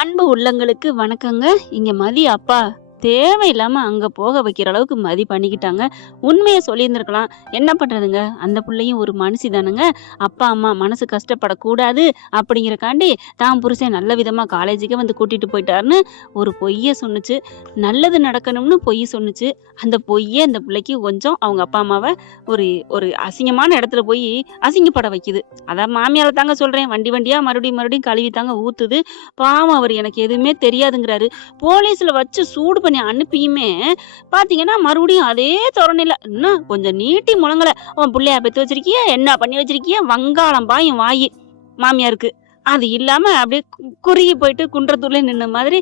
அன்பு உள்ளங்களுக்கு வணக்கங்க. இங்க மதி அப்பா தேவையில்லாம அங்க போக வைக்கிற அளவுக்கு மதி பண்ணிக்கிட்டாங்க. உண்மைய சொல்லியிருந்திருக்கலாம். என்ன பண்றதுங்க? அந்த புள்ளையும் ஒரு மனுஷி தானங்க. அப்பா, அம்மா மனசு கஷ்டப்படக்கூடாது அப்படிங்கிறக்காண்டி, தான் புருஷன் நல்ல விதமா காலேஜுக்கே வந்து கூட்டிட்டு போயிட்டாருன்னு ஒரு பொய்ய சொன்னுச்சு. நல்லது நடக்கணும்னு பொய் சொன்னுச்சு. அந்த பொய்யே அந்த பிள்ளைக்கு கொஞ்சம் அவங்க அப்பா, அம்மாவ ஒரு ஒரு அசிங்கமான இடத்துல போய் அசிங்கப்பட வைக்குது. அதான் மாமியார தாங்க சொல்றேன். வண்டி வண்டியா மறுபடியும் மறுபடியும் கழுவி தாங்க ஊத்துது. பாவம் அவரு எனக்கு எதுவுமே தெரியாதுங்கிறாரு. போலீஸ்ல வச்சு சூடு பண்ணி அனுப்பியுமே பாத்தீங்கன்னா மறுபடியும் அதே தோரணையில இன்னும் கொஞ்சம் நீட்டி முழங்கல. உன் புள்ளையா பெத்து வச்சிருக்கிய, என்ன பண்ணி வச்சிருக்கிய, வங்காளம் பாயும் வாயி மாமியாருக்கு. அது இல்லாம அப்படியே குறுகி போயிட்டு குன்றத்தூர்ல நின்ன மாதிரி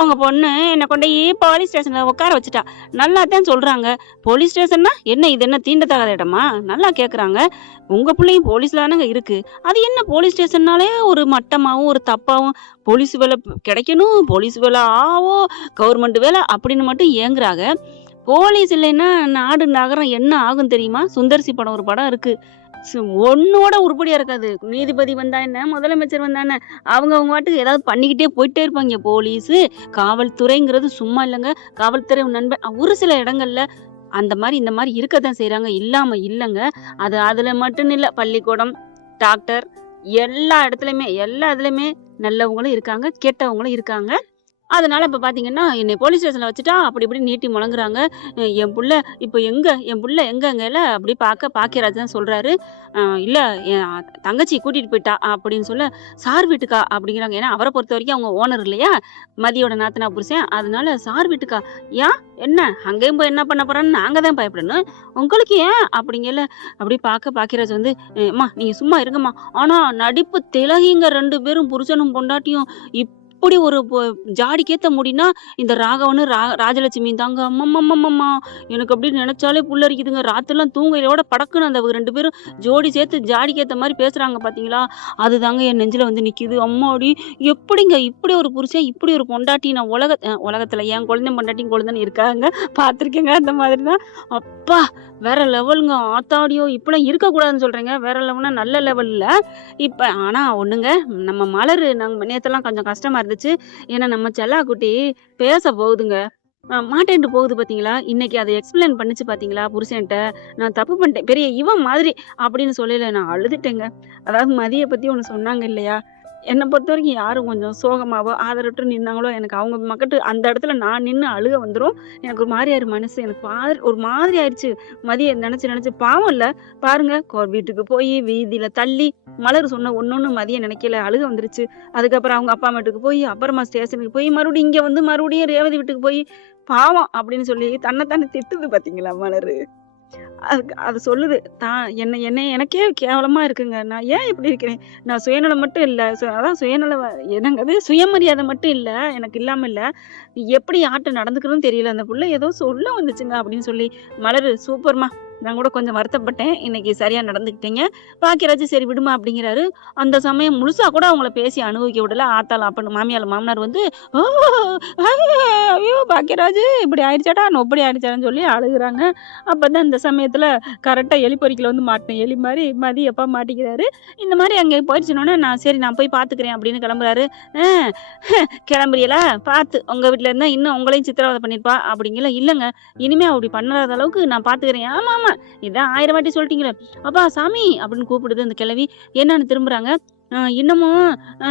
உங்க பொண்ணு என்னை கொண்டோய் போலீஸ் ஸ்டேஷன்ல உட்கார வச்சுட்டா. நல்லா தான் சொல்றாங்க. போலீஸ் ஸ்டேஷன்னா என்ன, இது என்ன தீண்டத்தகாத இடமா? நல்லா கேக்குறாங்க. உங்க பிள்ளையும் போலீஸ்ல தானங்க இருக்கு. அது என்ன போலீஸ் ஸ்டேஷன்னாலே ஒரு மட்டமாவும் ஒரு தப்பாவும் போலீஸ் வேலை கிடைக்கணும், போலீஸ் வேலை ஆவோ, கவர்மெண்ட் வேலை அப்படின்னு மட்டும் ஏங்குறாங்க. போலீஸ் இல்லைன்னா நாடு நகரம் என்ன ஆகும் தெரியுமா? சுந்தர்சி படம் ஒரு படம் இருக்கு. ஒண்ணோட உருப்படியா இருக்காது. நீதிபதி வந்தா என்ன, முதலமைச்சர் வந்தா என்ன, அவங்க பாட்டுக்கு ஏதாவது பண்ணிக்கிட்டே போயிட்டே இருப்பாங்க. போலீஸு, காவல்துறைங்கிறது சும்மா இல்லைங்க. காவல்துறை நண்பன் ஒரு சில இடங்கள்ல அந்த மாதிரி இந்த மாதிரி இருக்கத்தான் செய்றாங்க. இல்லாம இல்லைங்க. அது அதுல மட்டும் இல்ல. பள்ளிக்கூடம், டாக்டர் எல்லா இதுலயுமே நல்லவங்களும் இருக்காங்க, கெட்டவங்களும் இருக்காங்க. அதனால இப்ப பாத்தீங்கன்னா, என்னைய போலீஸ் ஸ்டேஷன்ல வச்சுட்டா, அப்படி இப்படின்னு நீட்டி முழங்குறாங்க. என் புள்ள என் புள்ள எங்கங்கல அப்படி பாக்கியராஜ் தான் சொல்றாரு. இல்ல என் தங்கச்சி கூட்டிட்டு போயிட்டா அப்படின்னு சொல்ல, சார் வீட்டுக்கா அப்படிங்கிறாங்க. ஏன்னா அவர பொறுத்தவரைக்கும் அவங்க ஓனர் இல்லையா? மதியோட நாத்தனார் புருஷன். அதனால சார் வீட்டுக்கா? ஏன்? என்ன? அங்கேயும் போய் என்ன பண்ண போறான்னு நாங்க தான் பயப்படணும். உங்களுக்கு ஏன்? அப்படிங்கல அப்படி பாக்கியராஜ் வந்து, அம்மா நீங்க சும்மா இருங்கம்மா. ஆனா நடிப்பு திலகிங்க 2 பேரும் புருஷனும் பொண்டாட்டியும் இப்படி ஒரு ஜாடிக்கேத்த முடினா இந்த ராகவனும் ராஜலட்சுமியும் தாங்க. அம்மம்மம்மம்மா! எனக்கு அப்படின்னு நினைச்சாலே புல்லரிக்குதுங்க. ராத்திரிலாம் தூங்கையோட படக்குன்னு அந்த 2 பேரும் ஜோடி சேர்த்து ஜாடிக்கேத்த மாதிரி பேசுறாங்க பாத்தீங்களா? அதுதாங்க என் நெஞ்சில வந்து நிக்குது. அம்மாடி! எப்படிங்க இப்படி ஒரு புருஷன், இப்படி ஒரு பொண்டாட்டி நான் உலகத்துல என் குழந்தையும் பொண்டாட்டியும் குழந்தைன்னு இருக்காங்க. பார்த்துருக்கேங்க அந்த மாதிரி தான். அப்பா! வேற லெவலுங்க. ஆத்தாடியோ! இப்படிலாம் இருக்கக்கூடாதுன்னு சொல்றேங்க. வேற லெவல்னா நல்ல லெவல்ல. இப்ப ஆனா ஒண்ணுங்க, நம்ம மலரு நாங்க நேத்தெல்லாம் கொஞ்சம் கஷ்டமா இருந்துச்சு. ஏன்னா நம்ம செல்லாக்குட்டி பேச போகுதுங்க. மாட்டேன்ட்டு போகுது பாத்தீங்களா? இன்னைக்கு அத எக்ஸ்பிளைன் பண்ணுச்சு பாத்தீங்களா புருஷன்ட்ட. நான் தப்பு பண்ணிட்டேன். பெரிய இவன் மாதிரி அப்படின்னு சொல்லல நான் அழுதுட்டேங்க. அதாவது மதிய பத்தி ஒண்ணு சொன்னாங்க இல்லையா? என்ன பொறுத்தவரைக்கும் யாரும் கொஞ்சம் சோகமாவோ, ஆதரவற்று நின்னாங்களோ, எனக்கு அவங்க மக்கட்டு அந்த இடத்துல நான் நின்னு அழுக வந்துரும். எனக்கு ஒரு மாரி ஆயிரும் மனசு. எனக்கு ஒரு மாதிரி ஆயிடுச்சு. மதிய நெனச்சு பாவம் இல்ல. பாருங்க வீட்டுக்கு போய் வீதியில தள்ளி, மலர் சொன்ன ஒண்ணொண்ணு மதியம் நினைக்கல. அழுக வந்துருச்சு. அதுக்கப்புறம் அவங்க அப்பா வீட்டுக்கு போய், அப்புறமா ஸ்டேஷனுக்கு போய், மறுபடியும் இங்க வந்து மறுபடியும் ரேவதி வீட்டுக்கு போய், பாவம் அப்படின்னு சொல்லி தன்னைத்தானே திட்டுது பாத்தீங்களா மலரு? அது சொல்லுது. எனக்கே கேவலமா இருக்குங்க. நான் ஏன் இப்படி இருக்கிறேன்? நான் சுயநலம் மட்டும் இல்ல. அதான் என்னங்க அது சுயமரியாதை மட்டும் இல்ல. எனக்கு இல்லாம இல்ல. எப்படி யார்ட்ட நடந்துக்கணும்னு தெரியல. அந்த புள்ள ஏதோ சொல்ல வந்துச்சுங்க அப்படின்னு சொல்லி, மலரு சூப்பர்மா. நான் கூட கொஞ்சம் வருத்தப்பட்டேன். இன்னைக்கு சரியா நடந்துக்கிட்டீங்க. பாக்கியராஜ் சரி விடுமா அப்படிங்கிறாரு. அந்த சமயம் முழுசா கூட அவங்கள பேசி அனுபவிக்க விடல. ஆத்தாள் அப்பன்னு மாமியார் வந்து, "ஓ! ஐயோ! பாக்கியராஜ் இப்படி ஆயிடுச்சாடா, நொப்படி ஆயிடுச்சாடான்னு" சொல்லி அழுகுறாங்க. அப்பதான் இந்த சமயத்துல கரெக்டா எலிப்பொறிக்குள்ள வந்து மாட்டினேன். எலி மாரி மதி அப்பா மாட்டிக்கிறாரு. இந்த மாரி அங்க போயிடுச்சுனோனே, நான் போய் பாத்துக்கிறேன் அப்படின்னு கிளம்புறாரு. கிளம்புறீங்களா? பாத்து உங்க வீட்டுல இருந்தா இன்னும் உங்களையும் சித்திரவதை பண்ணிருப்பா அப்படிங்கல. இல்லங்க, இனிமே அப்படி பண்ணாத அளவுக்கு நான் பாத்துக்கிறேன். ஆமா ஆமா, இதான் 1000 வாட்டி சொல்லிட்டீங்களே. அப்பா சாமி அப்படின்னு கூப்பிடுது அந்த கிழவி. என்னன்னு திரும்புறாங்க. இன்னமும்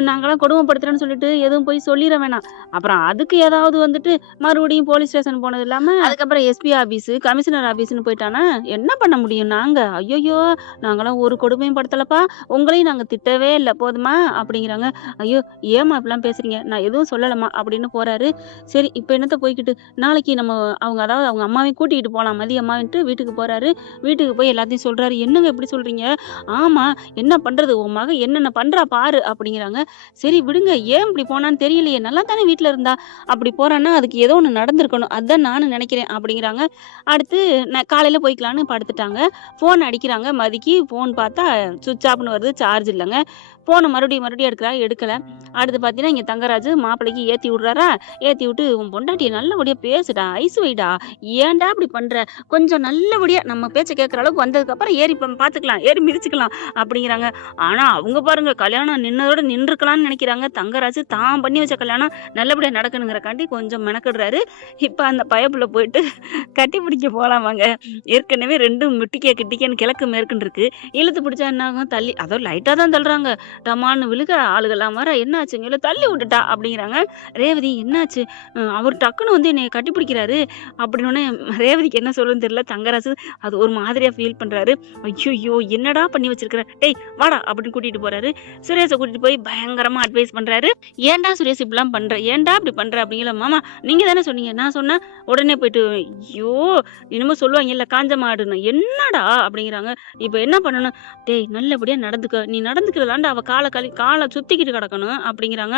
நாங்கெல்லாம் கொடுமைப்படுத்துறேன்னு சொல்லிட்டு எதுவும் போய் சொல்லிட வேணாம். அப்புறம் அதுக்கு ஏதாவது வந்துட்டு மறுபடியும் போலீஸ் ஸ்டேஷன் போனது இல்லாம அதுக்கப்புறம் எஸ்பி ஆபீஸ், கமிஷனர் ஆபீஸ்ன்னு போயிட்டானா என்ன பண்ண முடியும் நாங்க? ஐயோ, நாங்களாம் ஒரு கொடுமையும் படுத்தலப்பா. உங்களையும் நாங்க திட்டவே இல்லை போதுமா அப்படிங்கிறாங்க. ஐயோ ஏமா இப்படிலாம் பேசுறீங்க? நான் எதுவும் சொல்லலம்மா அப்படின்னு போறாரு. சரி இப்ப என்னத்த போய்கிட்டு, நாளைக்கு அதாவது அவங்க அம்மாவையும் கூட்டிக்கிட்டு போலாம் மதிய அம்மாவின்ட்டு வீட்டுக்கு போறாரு. வீட்டுக்கு போய் எல்லாத்தையும் சொல்றாரு. என்னங்க இப்படி சொல்றீங்க? ஆமா, என்ன பண்றது, உன் மக என்னென்ன பண்றா பாரு அப்படிங்கிறாங்க. சரி விடுங்க, ஏன் இப்படி போனான்னு தெரியலையே, நல்லா தானே வீட்டுல இருந்தா. அப்படி போறான்னா அதுக்கு ஏதோ ஒண்ணு நடந்திருக்கணும், அதான் நானும் நினைக்கிறேன் அப்படிங்கிறாங்க. அடுத்து காலையில போய்க்கலான்னு படுத்துட்டாங்க. போன் அடிக்கிறாங்க மதிக்கு. போன் பார்த்தா சுவிட்ச் ஆஃப்னு வருது, சார்ஜ் இல்லைங்க. ஃபோனை மறுபடியும் எடுக்கிறா, எடுக்கல. அடுத்து பார்த்தீங்கன்னா, இங்க தங்கராஜு மாப்பிள்ளைக்கு ஏத்தி விடுறாரா, ஏத்தி விட்டு "உன் பொண்டாட்டிய நல்லபடியா பேசுடா, ஐஸ் வைடா, ஏன்டா இப்படி பண்ற? கொஞ்சம் நல்லபடியா நம்ம பேச்ச கேட்கற அளவுக்கு வந்ததுக்கப்புறம் ஏறி பார்த்துக்கலாம், ஏறி மிதிச்சுக்கலாம்" அப்படிங்கிறாங்க. ஆனா அவங்க பாருங்க, கல்யாணம் நின்னதோட நின்றுக்கலாம்னு நினைக்கிறாங்க. தங்கராஜு தான் பண்ணி வச்ச கல்யாணம் நல்லபடியா நடக்கணுங்கிறக்காண்டி கொஞ்சம் மெனக்கெடுறாரு. இப்ப அந்த பயப்புள்ள போயிட்டு கட்டி பிடிக்க போலாமாங்க. ஏற்கனவே 2ம் கிட்டிக்கேன்னு கிழக்கு மேற்குன்னு இருக்கு. இழுத்து பிடிச்சா என்ன ஆகும்? தள்ளி அதுவும் லைட்டா தான் தள்ளுறாங்க. டமால்னு விழுக ஆளுகெல்லாம் வர "என்ன ஆச்சுங்க?" "இல்ல தள்ளி விட்டுட்டா" அப்படிங்கிறாங்க. ரேவதி "என்னாச்சு?" அவர் டக்குன்னு வந்து என்னைய கட்டி பிடிக்கிறாரு" அப்படின்னோனே ரேவதிக்கு என்ன சொல்லுன்னு தெரியல. தங்கராசு அது ஒரு மாதிரியா ஃபீல் பண்றாரு. ஐய்யய்யோ! என்னடா பண்ணி வச்சிருக்கிற? "டேய் வாடா" அப்படின்னு கூட்டிட்டு போறாரு. சுரேஷ கூட்டிட்டு போய் பயங்கரமா அட்வைஸ் பண்றாரு. "ஏன்டா சுரேஷ் இப்படிலாம் பண்ற? ஏன்டா இப்படி பண்ற?" அப்படிங்கல. "மாமா நீங்க தானே சொன்னீங்க." "நான் சொன்னா?" உடனே போயிட்டு ஐயோ! என்னமோ சொல்லுவாங்கல்ல காஞ்ச மாடுன்னு. "என்னடா?" அப்படிங்கிறாங்க. இப்ப என்ன பண்ணணும்? "டேய் நல்லபடியா நடந்துக்க. நீ நடந்துக்கிறதாண்டா அவ கால சுத்திக்கிட்டு கிடக்கணும்" அப்படிங்கிறாங்க.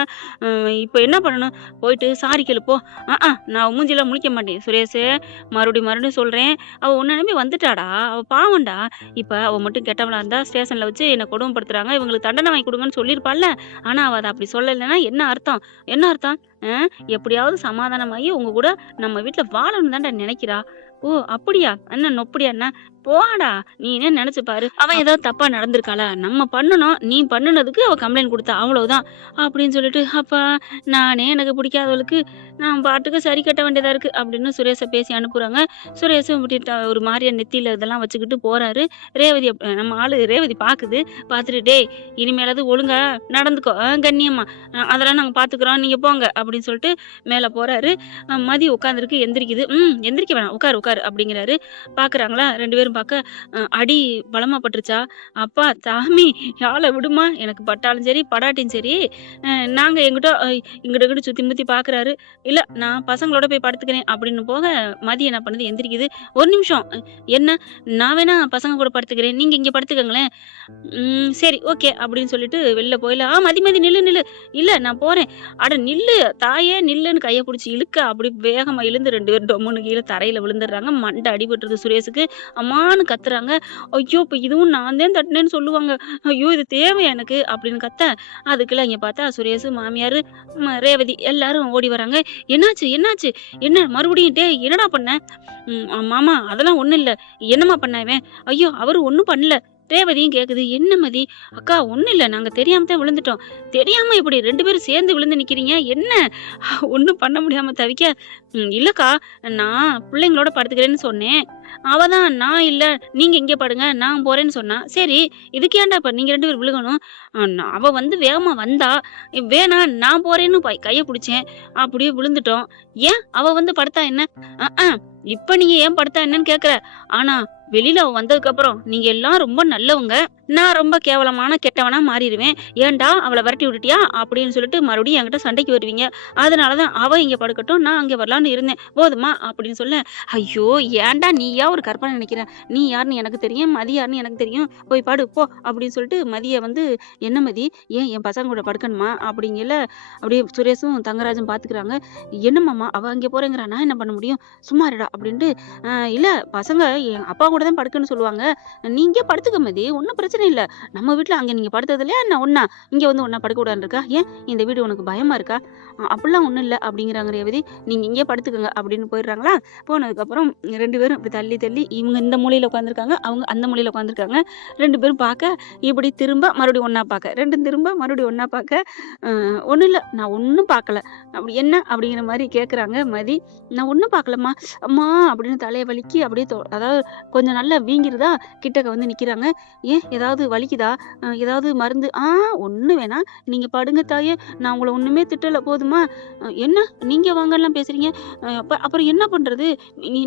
இப்ப என்ன பண்ணணும்? "போயிட்டு சாரி கேளு போ." நான் அவ மூஞ்சில முழிக்க மாட்டேன். சுரேஷு மறுபடியும் சொல்றேன். அவ உன்ன நம்பி வந்துட்டாடா. அவ பாவம்டா. இப்ப அவ மட்டும் கெட்டவளா இருந்தா ஸ்டேஷன்ல வச்சு என்ன கொடுமைப்படுத்துறாங்க. இவங்களுக்கு தண்டனை வாங்கி குடுங்கன்னு சொல்லியிருப்பாள்ல. ஆனா அவ அத அப்படி சொல்லலைன்னா என்ன அர்த்தம்? என்ன அர்த்தம்? எப்படியாவது சமாதானமாயி உங்க கூட நம்ம வீட்ல வாழணும்னு தான்டா நினைக்கிறா. ஓ! அப்படியா? என்ன நொப்படியா என்ன? போடா! நீனே நெனச்சு பாரு. அவ ஏதாவது தப்பா நடந்திருக்காளா? நம்ம பண்ணுனோம். நீ பண்ணுனதுக்கு அவ கம்ப்ளைண்ட் குடுத்தா. அவ்வளவுதான். அப்படின்னு சொல்லிட்டு, அப்பா நானே எனக்கு பிடிக்காதவளுக்கு நான் பாட்டுக்கு சரி கட்ட வேண்டியதா இருக்கு அப்படின்னு சுரேஷ பேசி அனுப்புறாங்க. சுரேஷும் இப்படி ஒரு மாரியா நெத்தியில இதெல்லாம் வச்சுக்கிட்டு போறாரு. ரேவதி நம்ம ஆளு ரேவதி பாக்குது. பாத்துட்டு "டேய் இனிமேலாவது ஒழுங்கா நடந்துக்கோ. கண்ணியமா. அதெல்லாம் நாங்க பாத்துக்கிறோம். நீங்க போங்க" அப்படின்னு சொல்லிட்டு மேல போறாரு. மதி உட்காந்துருக்கு. எந்திரிக்குது. எந்திரிக்க வேணாம். உட்காரு அப்படிங்கிறாரு. பாக்குறாங்களா 2 பேரும் பாக்க, அடி பலமா பட்டுருச்சா? "அப்பா சாமி ஆள விடுமா. எனக்கு பட்டாலும் சரி, படாட்டியும் சரி, நாங்க இங்கிட்டு சுத்தி முத்தி பாக்குறாரு. "இல்ல நான் பசங்களோட போய் படுத்துக்கிறேன்" அப்படின்னு போக, மதி என்ன பண்ணுது? எந்திரிக்குது. "ஒரு நிமிஷம். என்ன? நான் வேணா பசங்க கூட படுத்துக்கிறேன். நீங்க இங்க படுத்துக்கங்களேன்." சரி ஓகே" அப்படின்னு சொல்லிட்டு வெளில போயில, மதி நில்லு." "இல்ல நான் போறேன்." "அட நில்லு தாயே நில்லுன்னு" கைய புடிச்சு இழுக்க, அப்படி வேகமா இழுந்து 2 பேரும் டொம்முன்னு கீழ தரையில விழுந்துடுறாங்க. மண்டை அடிபட்டுருது சுரேஷுக்கு. அம்மான்னு கத்துறாங்க. ஐயோ! இப்ப இதுவும் நான் தான் தட்டினேன்னு சொல்லுவாங்க. ஐயோ! இது தேவையா எனக்கு? அப்படின்னு கத்த, அதுக்குள்ள இங்க பார்த்தா சுரேஷு, மாமியாரு, ரேவதி எல்லாரும் ஓடி வராங்க. என்னாச்சு? என்ன மறுபடியும்? "டேய் என்னடா பண்ண?" மாமா அதெல்லாம் ஒண்ணும் இல்ல." "என்னம்மா பண்ணா இவன்?" "ஐயோ! அவரு ஒண்ணும் பண்ணல." ரேவதியும் கேக்குது. "என்ன மதி?" "அக்கா ஒண்ணும் இல்ல. நாங்க தெரியாம தான் விழுந்துட்டோம்." "தெரியாம எப்படி 2 பேரும் சேர்ந்து விழுந்து நிக்கிறீங்க? என்ன?" ஒண்ணும் பண்ண முடியாம தவிக்க, இல்லக்கா நான் பிள்ளைங்களோட படுத்துக்கிறேன்னு சொன்னேன். அவ தான் நான் இல்ல, நீங்க இங்க படுங்க, நான் போறேன்னு சொன்னா. சரி இதுக்கு ஏன்டா இப்ப நீங்க 2 பேரும் விழுகணும்? அவ வந்து வேகமா வந்தா, வேணாம் நான் போறேன்னு கைய புடிச்சேன். அப்படியே விழுந்துட்டோம். ஏன் அவ வந்து படுத்தா என்ன? இப்ப நீங்க ஏன் படுத்தா என்னன்னு கேட்கிற? ஆனா வெளியில அவ வந்ததுக்கு அப்புறம் நீங்க எல்லாம் ரொம்ப நல்லவங்க. நான் ரொம்ப கேவலமான கெட்டவனா மாறிடுவேன். ஏன்டா அவள விரட்டி விட்டுட்டியா? அப்படின்னு சொல்லிட்டு மறுபடியும் என்கிட்ட சண்டைக்கு வருவீங்க. அதனாலதான் அவ இங்க படுக்கட்டும், நான் அங்க வரலான்னு இருந்தேன். போதுமா? அப்படின்னு சொல்ல, ஐயோ! ஏன்டா நீயா ஒரு கற்பனை நினைக்கிற? நீ யாருன்னு எனக்கு தெரியும். மதி யாருன்னு எனக்கு தெரியும். போய் படு போ அப்படின்னு சொல்லிட்டு மதிய வந்து, என்ன மதி? ஏன் என் பசங்க கூட படுக்கணுமா? அப்படிங்கல. அப்படியே சுரேஷும் தங்கராஜும் பாத்துக்கிறாங்க. என்னம்மாமா அவ அங்க போறேங்கிறா, நான் என்ன பண்ண முடியும்? சும்மா இருடா அப்படின்ட்டு, இல்ல பசங்க என் அப்பா கூட தான் படுக்கன்னு சொல்லுவாங்க. நீங்க படுத்துக்க மதி. ஒண்ணும் பிரச்சனை இல்ல. நம்ம வீட்ல அங்க நீங்க படுத்தது இல்லையா என்ன ஒண்ணா? இங்க வந்து ஒண்ணா படுக்க கூடாதுன்னு இருக்கா? ஏன் இந்த வீடு உனக்கு பயமா இருக்கா? அப்படிலாம் ஒண்ணும் இல்ல அப்படிங்கிறாங்க ரேவதி. நீங்க இங்கேயே படுத்துக்கங்க அப்படின்னு போயிடுறாங்களா? போனதுக்கப்புறம் 2 பேரும் இப்படி தள்ளி இவங்க இந்த மூலையில உட்காந்துருக்காங்க. அவங்க அந்த மூலையில உட்காந்துருக்காங்க. 2 பேரும் பார்க்க, இப்படி திரும்ப மறுபடியும் ஒண்ணா பார்க்க. 2ம் திரும்ப மறுபடியும் ஒண்ணா பார்க்க, ஒண்ணும் இல்ல நான் ஒண்ணும் பார்க்கல. அப்படி என்ன? அப்படிங்கிற மாரி கேட்கறாங்க மதி. நான் ஒண்ணும் பார்க்கலம்மா. அம்மா அப்படின்னு தலைய வலிக்கி அப்படியே அதாவது கொஞ்சம் நல்லா வீங்கிருதா, கிட்டக்க வந்து நிக்கிறாங்க. ஏன் ஏதாவது வலிக்குதா? ஏதாவது மருந்து? ஒண்ணும் வேணாம். நீங்க படுங்க தாயே. நான் உங்கள ஒண்ணுமே திட்டல போதுமா? என்ன நீங்க வாங்கலாம் பேசுறீங்க? அப்புறம் என்ன பண்றது?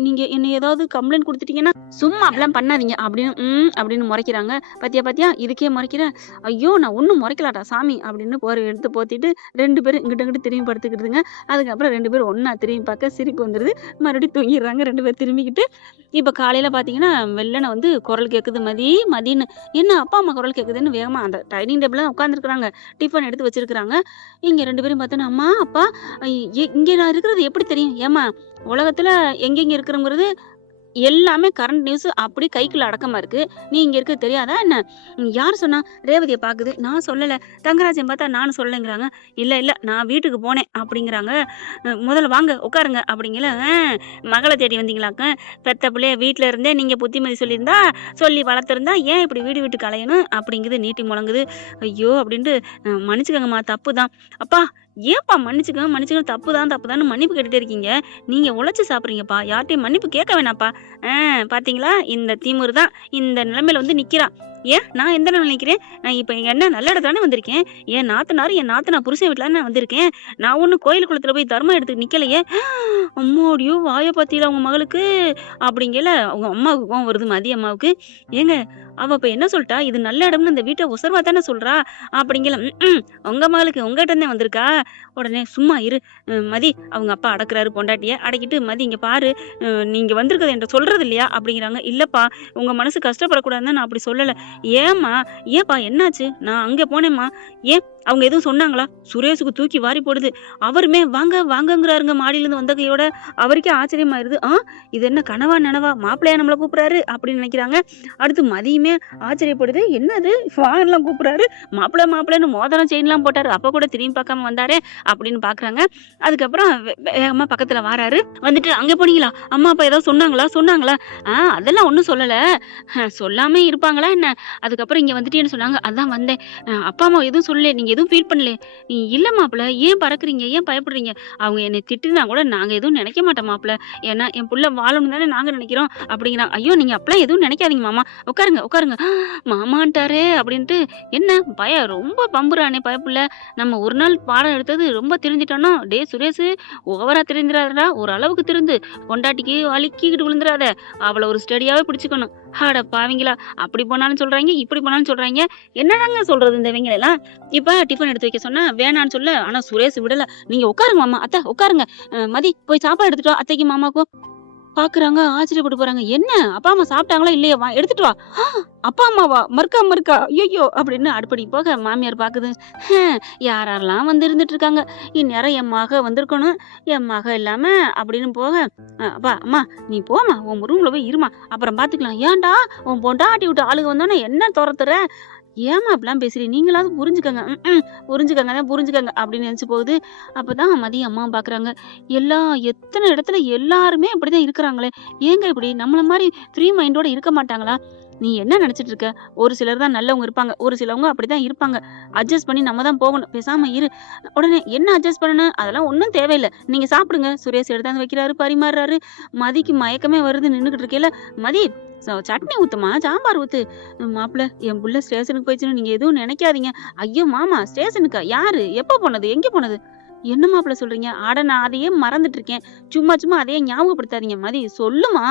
நீங்க என்னை ஏதாவது கம்ப்ளைண்ட் குடுத்துட்டீங்கன்னா, சும்மா அப்படிலாம் பண்ணாதீங்க அப்படின்னு அப்படின்னு முறைக்கிறாங்க. பாத்தியா இதுக்கே முறைக்கிற? ஐயோ! நான் ஒண்ணும் முறைக்கலடா சாமி அப்படின்னு எடுத்து போத்திட்டு 2 பேரும் இங்கிட்டு திரும்பி படுத்துக்கிடுதுங்க. அதுக்கப்புறம் 2 பேரும் ஒண்ணா திரும்பி பார்க்க சிரிப்பு வந்துருது. மறுபடியும் தூங்கிடுறாங்க 2 பேரும் திரும்பிக்கிட்டு. இப்ப காலையில பாத்தீங்கன்னா, வெள்ளன வந்து குரல் கேக்குது மதின்னு. என்ன அப்பா, அம்மா குரல் கேக்குதுன்னு வேகமா அந்த டைனிங் டேபிள்ல உட்கார்ந்துருக்காங்க. டிஃபன் எடுத்து வச்சிருக்காங்க. இங்க 2 பேரும் பார்த்தோன்னா, அம்மா, அப்பா, இங்க நான் இருக்கிறது எப்படி தெரியும்? ஏம்மா உலகத்துல எங்கெங்க இருக்கிறோங்கிறது எல்லாமே கரண்ட் நியூஸ் அப்படி கைக்குள்ள அடக்கமா இருக்கு. நீ இங்க இருக்க தெரியாதா என்ன? யார் சொன்னா? ரேவதிய பாக்குது. நான் சொல்லல. தங்கராஜன் பார்த்தா நானும் சொல்லலைங்கிறாங்க. இல்ல இல்ல நான் வீட்டுக்கு போனேன் அப்படிங்கிறாங்க. முதல்ல வாங்க உட்காருங்க அப்படிங்கல. மகளை தேடி வந்தீங்களாக்க? பெத்த பிள்ளைய வீட்டுல இருந்தே நீங்க புத்திமதி சொல்லியிருந்தா சொல்லி வளர்த்திருந்தா ஏன் இப்படி வீடு வீட்டுக்கு அலையணும் அப்படிங்குது நீட்டி முழங்குது. ஐயோ அப்படின்ட்டு மன்னிச்சுக்கங்கம்மா தப்புதான். அப்பா ஏன்ப்பா மன்னிச்சுக்கங்க தப்புதான்னு மன்னிப்பு கேட்டுட்டே இருக்கீங்க. நீங்க உழைச்சு சாப்பிடுறீங்கப்பா, யார்ட்டையும் மன்னிப்பு கேட்க வேணாப்பா. பாத்தீங்களா இந்த திமிரு தான் இந்த நிலைமையில வந்து நிக்கிறான். ஏன் நான் எந்த நிலைமையில நிக்கிறேன்? நான் இப்ப இங்க என்ன நல்ல இடத்துல தானே வந்திருக்கேன். என் நாத்தனார் புருஷன் வீட்டுல நான் வந்திருக்கேன். நான் ஒன்னும் கோயில் குளத்துல போய் தர்மம் எடுத்து நிக்கலையே. அம்மாடியோ வாய பாத்தீங்களா உங்க மகளுக்கு அப்படிங்கல. அவங்க அம்மாவுக்கு கோவம் வருது, மதிய அம்மாவுக்கு. ஏங்க அவ இப்ப என்ன சொல்லிட்டா? இது நல்ல இடம்னு இந்த வீட்டை உசர்வா தானே சொல்றா அப்படிங்கல. உங்க மகளுக்கு உங்ககிட்ட இருந்தே வந்திருக்கா. உடனே சும்மா இரு மதி, அவங்க அப்பா அடக்குறாரு பொண்டாட்டிய. அடக்கிட்டு மதி இங்க பாரு, நீங்க வந்திருக்கிறது என்கிட்ட சொல்றது இல்லையா அப்படிங்கிறாங்க. இல்லப்பா உங்க மனசு கஷ்டப்படக்கூடாதுன்னு நான் அப்படி சொல்லல. ஏம்மா ஏப்பா என்னாச்சு? நான் அங்க போனேம்மா. ஏன் அவங்க எதுவும் சொன்னாங்களா? சுரேஷுக்கு தூக்கி வாரி போடுது. அவருமே வாங்க வாங்கங்கிறாருங்க மாடியில இருந்து வந்த கையோட. அவருக்கே ஆச்சரியமாயிருது. இது என்ன கனவா நனவா? மாப்பிள்ளையா நம்மள கூப்பிடுறாரு அப்படின்னு நினைக்கிறாங்க. அடுத்து மதியமே ஆச்சரியப்படுது. என்னது வாங்கலாம் கூப்பிடுறாரு, மாப்பிள்ளைன்னு மோதிரம் செயின்லாம் போட்டாரு, அப்ப கூட திரும்பி பார்க்காம வந்தாரே அப்படின்னு பாக்குறாங்க. அதுக்கப்புறம் வேகமா பக்கத்துல வாராரு. வந்துட்டு அங்க போனீங்களா? அம்மா அப்பா ஏதாவது சொன்னாங்களா? அதெல்லாம் ஒண்ணும் சொல்லல. சொல்லாம இருப்பாங்களா என்ன? அதுக்கப்புறம் இங்க வந்துட்டேன்னு சொன்னாங்க, அதான் வந்தேன். அப்பா அம்மா எதுவும் சொல்லல, நீங்க எதுவும் ஃபீல் பண்ணல? இல்ல மாப்பிள்ள, ஏன் பறக்குறீங்க, ஏன் பயப்படுறீங்க? அவங்க என்னை திட்டுனா கூட நாங்க எதுவும் நினைக்க மாட்டோம் மாப்பிள்ள. ஏன்னா என் புள்ள வாழணும் தானே நாங்க நினைக்கிறோம் அப்படிங்கிறாங்க. ஐயோ நீங்க அப்பெல்லாம் எதுவும் நினைக்காதீங்க மாமா, உட்காருங்க. மாமான்ட்டாரே அப்படின்ட்டு. என்ன பயம் ரொம்ப பம்புறானே பயப்புள்ள. நம்ம ஒரு நாள் பாடம் எடுத்தது ரொம்ப தெரிஞ்சிட்டோம்னா, டே சுரேஷ் ஓவரா தெரிஞ்சிடாதடா, ஒரு அளவுக்கு திருந்து பொண்டாட்டிக்கு அழுக்கிக்கிட்டு விழுந்துடாத, அவளை ஒரு ஸ்டடியாவே பிடிச்சுக்கணும். அட பாவிங்களா, அப்படி போனாலும் சொல்றாங்க இப்படி போனாலும் சொல்றாங்க. என்னடாங்க சொல்றது இந்த இவங்க எல்லாம்? இப்ப டிஃபன் எடுத்து வைக்க சொன்னா வேணான்னு சொல்ல, ஆனா சுரேஷ் விடல. நீங்க உட்காருங்க மாமா, அத்தை உட்காருங்க. மதி போய் சாப்பாடு எடுத்துட்டு வா அத்தைக்கும் மாமாக்கும். பாக்குறாங்க, ஆச்சரியப்பட்டு போறாங்க. என்ன அப்பா அம்மா சாப்பிட்டாங்களா இல்லையா? வா எடுத்துட்டு வா. அப்பா அம்மாவா? மறுக்கா ஐயோ அப்படின்னு அடுப்படி போக மாமியார் பாக்குது. யாரெல்லாம் வந்து இருந்துட்டு இருக்காங்க. இந்நேரம் என் மக வந்திருக்கணும், என் மக இல்லாம அப்படின்னு போக, அப்பா அம்மா நீ போமா, உன் ரூம்ல போய் இருமா, அப்புறம் பாத்துக்கலாம். ஏன்டா உன் பொண்டாட்டி விட்டு ஆளுக வந்தோன்னே என்ன துரத்துற? ஏமா அப்படிலாம் பேசுறீ? நீங்களாவது புரிஞ்சுக்கங்க அப்படின்னு நினைச்சு போகுது. அப்பதான் மதியம் அம்மா பாக்குறாங்க. எத்தனை இடத்துல எல்லாருமே இப்படிதான் இருக்கிறாங்களே, ஏங்க இப்படி நம்மள மாதிரி ஃப்ரீ மைண்டோட இருக்க மாட்டாங்களா? நீ என்ன நினைச்சிட்டு இருக்க? ஒரு சிலர் தான் நல்லவங்க இருப்பாங்க, ஒரு சிலவங்க அப்படிதான் இருப்பாங்க. அட்ஜஸ்ட் பண்ணி நம்ம தான் போகணும், பேசாம இரு. உடனே என்ன அட்ஜஸ்ட் பண்ணணும்? அதெல்லாம் ஒன்றும் தேவையில்லை, நீங்க சாப்பிடுங்க. சுரேஷ் எடுத்தாந்து வைக்கிறாரு, பரிமாறுறாரு. மதிக்கு மயக்கமே வருது நின்றுகிட்டு இருக்கேல. மதி சட்னி ஊத்துமா, சாம்பார் ஊத்து. மாப்பிள்ள என் புள்ள ஸ்டேஷனுக்கு போயிடுச்சுன்னு நீங்க எதுவும் நினைக்காதீங்க. ஐயோ மாமா ஸ்டேஷனுக்கா? யாரு? எப்ப போனது? எங்க போனது? என்ன மாப்பிள்ள சொல்றீங்க? ஆட நான் அதையே மறந்துட்டு இருக்கேன். சும்மா அதையே ஞாபகப்படுத்தாதீங்க. மதி சொல்லுமா.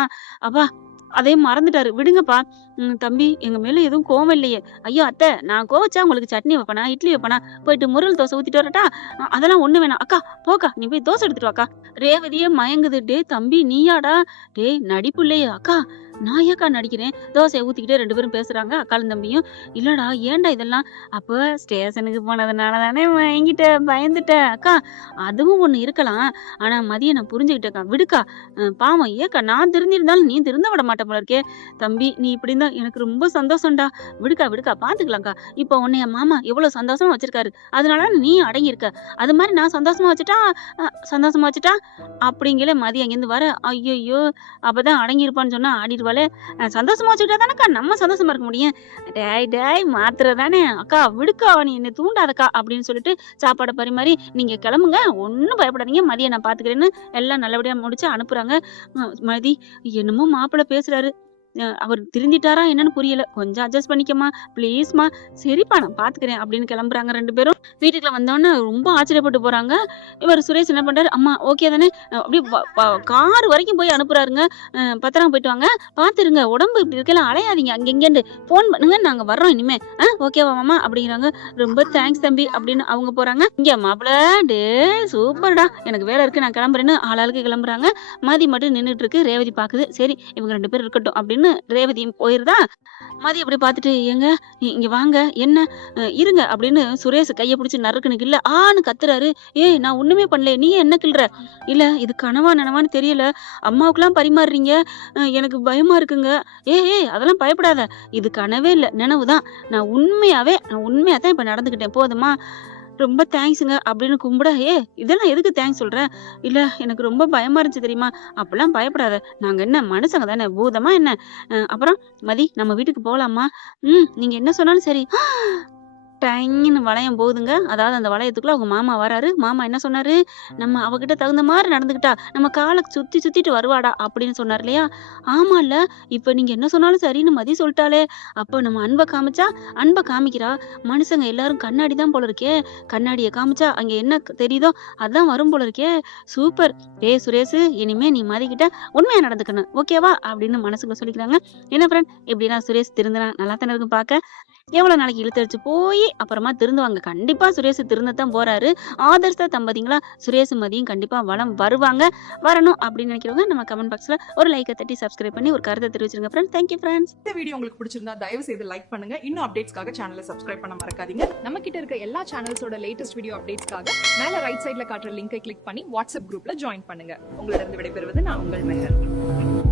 அப்பா அதே மறந்துட்டாரு, விடுங்கப்பா. தம்பி எங்க மேல எதுவும் கோவம் இல்லையே? ஐயோ அத்தை, நான் கோவச்சா உங்களுக்கு சட்னி வைப்பனா, இட்லி வைப்பனா? போயிட்டு முருள் தோசை ஊத்திட்டு வரட்டா? அதெல்லாம் ஒண்ணு வேணாம் அக்கா, போக்கா நீ போய் தோசை எடுத்துட்டு வாக்கா. ரேவதியே மயங்குது. டே தம்பி நீயாடா? டேய் நடிப்பு இல்லையே அக்கா. நான் ஏக்கா நடிக்கிறேன்? தோசையை ஊத்திக்கிட்டே 2 பேரும் பேசுறாங்க, அக்காலும் தம்பியும். இல்லடா ஏன்டா இதெல்லாம்? அப்ப ஸ்டேஷனுக்கு போனதுனால தானே வாங்கிட்ட, பயந்துட்ட அக்கா. அதுவும் ஒண்ணு இருக்கலாம். ஆனா மதிய நான் புரிஞ்சுக்கிட்டேக்கா, விடுக்கா. பாவம் ஏக்கா, நான் திருந்திருந்தாலும் நீ திருந்த விட மாட்ட போல இருக்கே. தம்பி நீ இப்படி இருந்தா எனக்கு ரொம்ப சந்தோஷம்டா. விடுக்கா பாத்துக்கலாம்க்கா. இப்ப உன்னைய மாமா எவ்வளவு சந்தோஷமா வச்சிருக்காரு, அதனால நீ அடங்கியிருக்க. அது மாதிரி நான் சந்தோஷமா வச்சுட்டா அப்படிங்கல. மதியம் அங்கிருந்து வர. ஐயோ அப்பதான் அடங்கியிருப்பான்னு சொன்னா ஆடிடுவாளே. சந்தோஷமா வச்சுக்கிட்டா தானேக்கா நம்ம சந்தோஷமா இருக்க முடியும். டேய் மாத்திர தானே அக்கா, விடுக்கா நீ என்னை தூண்டாதக்கா அப்படின்னு சொல்லிட்டு சாப்பாடை பரிமாறி நீங்க கிளம்புங்க, ஒன்னும் பயப்படாதீங்க, மதியம் நான் பாத்துக்கிறேன்னு எல்லாம் நல்லபடியா முடிச்சு அனுப்புறாங்க. மதி என்னமோ மாப்பிள்ளை பேசுறாரு, அவர் திருந்திட்டாரா என்னன்னு புரியல. கொஞ்சம் அட்ஜஸ்ட் பண்ணிக்கமா ப்ளீஸ்மா. சரிப்பா நான் பாத்துக்கிறேன் அப்படின்னு கிளம்புறாங்க 2 பேரும். வீட்டுக்குள்ள வந்தோடனே ரொம்ப ஆச்சரியப்பட்டு போறாங்க. இவர் சுரேஷ் என்ன பண்றாரு, அம்மா ஓகே தானே, அப்படியே கார் வரைக்கும் போய் அனுப்புறாருங்க. பத்திரம் போயிட்டு வாங்க, பாத்துருங்க, உடம்பு இப்படி இருக்கலாம் அலையாதீங்க, அங்கெங்கேண்டு போன் பண்ணுங்க, நாங்க வர்றோம் இனிமே. ஓகேவா மாமா அப்படிங்கிறாங்க. ரொம்ப தேங்க்ஸ் தம்பி அப்படின்னு அவங்க போறாங்க. இங்க மாப்பிள்ள டே சூப்பர்டா, எனக்கு வேலை இருக்கு நான் கிளம்புறேன்னு ஆளாளுக்கு கிளம்புறாங்க. மதி மட்டும் நின்றுட்டு இருக்கு. ரேவதி பாக்குது. சரி இவங்க 2 பேரும் இருக்கட்டும் அப்படின்னு அப்படின்னு ரேவதியும் போயிருதா. மதி அப்படி பார்த்துட்டு, "ஏங்க இங்க வாங்க. என்ன இருங்க" அப்படின்னு சுரேஷ் கைய பிடிச்சு நறுக்குன்னு கிள்ள ஆன்னு கத்துறாரு. "ஏய் நான் ஒண்ணுமே பண்ணல. நீ ஏன் என்ன கிள்ற?" "இல்ல இது கனவா நனவான்னு தெரியல. அம்மாவுக்குலாம் பரிமாறுறீங்க. எனக்கு பயமா இருக்குங்க." ஏய் அதெல்லாம் பயப்படாத. இது கனவே இல்ல. நினவு தான். நான் உண்மையா தான் இப்ப நடந்துக்கிட்டேன். போதுமா? ரொம்ப தேங்க்ஸுங்க அப்படின்னு கும்பிட, இதெல்லாம் எதுக்கு தேங்க்ஸ் சொல்ற? இல்ல எனக்கு ரொம்ப பயமா இருந்துச்சு தெரியுமா? அப்பலாம் பயப்படாத. நாங்க என்ன மனுஷங்க தானே, பூதமா என்ன? அப்புறம் மதி நம்ம வீட்டுக்கு போலாமா? நீங்க என்ன சொன்னாலும் சரி. டைன்னு வளையம் போகுதுங்க. அதாவது அந்த வளையத்துக்குள்ள அவங்க மாமா வராரு. மாமா என்ன சொன்னாரு? "நம்ம அவகிட்ட தகுந்த மாரி நடந்துக்கிட்டா, நம்ம கால சுத்திட்டு வருவாடா" அப்படின்னு சொன்னாரு இல்லையா? ஆமால்ல. இப்ப நீங்க என்ன சொன்னாலும் சரின்னு மதி சொல்ட்டாளே! அப்ப நம்ம அன்ப காமிக்கிறா. மனுஷங்க எல்லாரும் கண்ணாடி தான் போல இருக்கே! கண்ணாடிய காமிச்சா அங்க என்ன தெரியுதோ, அதான் வரும் போல இருக்கே! சூப்பர்! டேய் சுரேஷு, இனிமே நீ மதிக்கிட்ட உண்மையா நடந்துக்கணும். ஓகேவா? அப்படின்னு மனசுக்குள்ள சொல்லிக்கிறாங்க. என்ன ஃப்ரெண்ட் இப்படிலாம் சுரேஷ் திருந்துனா நல்லா தானே இருக்கும் பாக்க. எவ்வளோ நாளைக்கு இழுத்தடிச்சு போய் அப்புறமா திருந்துவாங்க. கண்டிப்பா சுரேஷ் திருந்தத்தான் போறாரு. ஆதர்ஷ தம்பதிங்களா சுரேஷ் மதியும் கண்டிப்பா வலம் வருவாங்க. வரணும் அப்படின்னு நினைக்கிறவங்க நம்ம கமெண்ட் பாக்ஸ்ல ஒரு லைக்க தட்டி சப்ஸ்கிரைப் பண்ணி ஒரு கருத்தை தெரிவிச்சிருங்க ஃப்ரெண்ட்ஸ். Thank you friends. இந்த வீடியோ உங்களுக்கு பிடிச்சிருந்தா தயவு செய்து லைக் பண்ணுங்க. இன்னும் அப்டேட்ஸ்க்காக சேனலை சப்ஸ்கிரைப் பண்ண மறக்காதீங்க. நம்ம கிட்ட இருக்க எல்லா சேனல்ஸோட லேட்டஸ்ட் வீடியோ அப்டேட்ஸ்க்காக மேல ரைட் சைடுல காட்டுற லிங்கை கிளிக் பண்ணி வாட்ஸ்அப் குரூப்ல ஜாயின் பண்ணுங்க. உங்களிடம் விடைபெறுவது நான் உங்கள் மெஹர்.